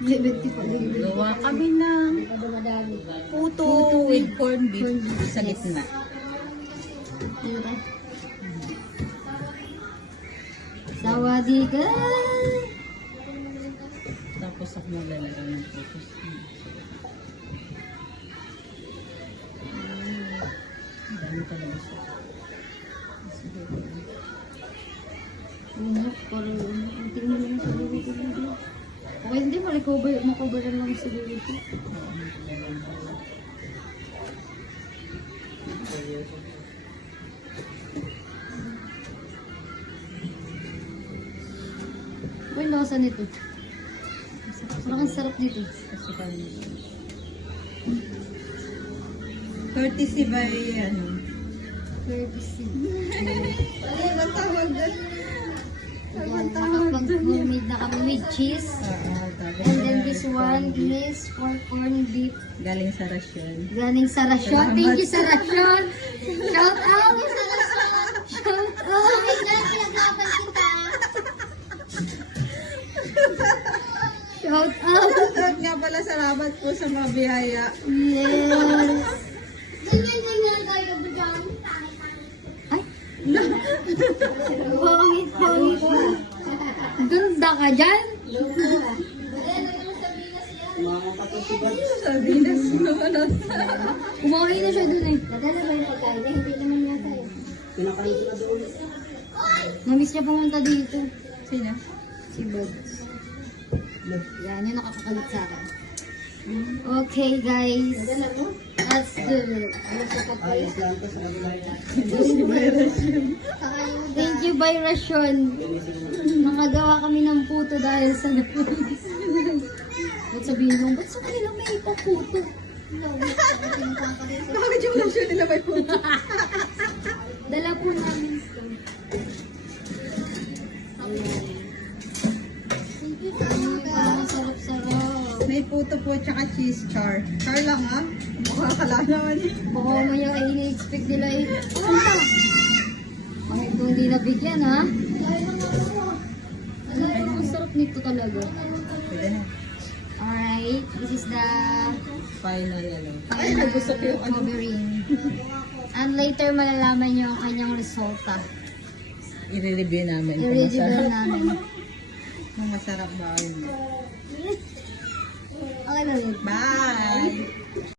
Gawa kami ng puto with corned beef sa gitna. Sawadika! Tapos ako maglalagay ng puto. Dami talaga siya. Parang tingnan mo sa bibig ko. Okay, hindi makover lang sa bibig ko. Uy, lasa nito. Parang ang sarap dito. Kasi kami. Courtesy by ano? Courtesy. Ano tawag doon? Nakapag-homemade na kami with cheese. And then this one is for corned beef. Galing sa rasyon. Galing sa Rasyon. Thank you sa Rasyon. Shout out! Shout out! Shout out! At nga pala, salamat po sa mga biyaya. Yes! Ay! Pongit, pongit. Ganda ka dyan? Sabinas naman ako. Kumakain na siya dun eh. Nadala ba yung pagkain? Hindi naman yata eh. Pinakain ko na doon. Namiss niya pumunta dito. Sino? Si Buds. Yan, yung nakakakalit sa akin. Okay guys. Let's do it. Thank you, Bay Rasyon. Nakagawa kami ng puto dahil sa napagis. Ba't sabihin mo, ba't sa kanila may ipaputo? Bakit yung rasyon nila may puto? Dala po namin ito. Ang sarap-sarap. May puto po tsaka cheese char. Char lang ha? Makakala naman eh. Baka mamaya ay ini-expect nila eh. Punta! Bakit kung hindi nabigyan ha? Ang sarap nito talaga. Pwede na. Alright, this is the Final ano. final nagusap yung ano. covering. And later malalaman nyo ang kanyang resulta. I-review namin. kung I-review masarap. namin. Kung masarap ba yun. Okay na yun. Bye!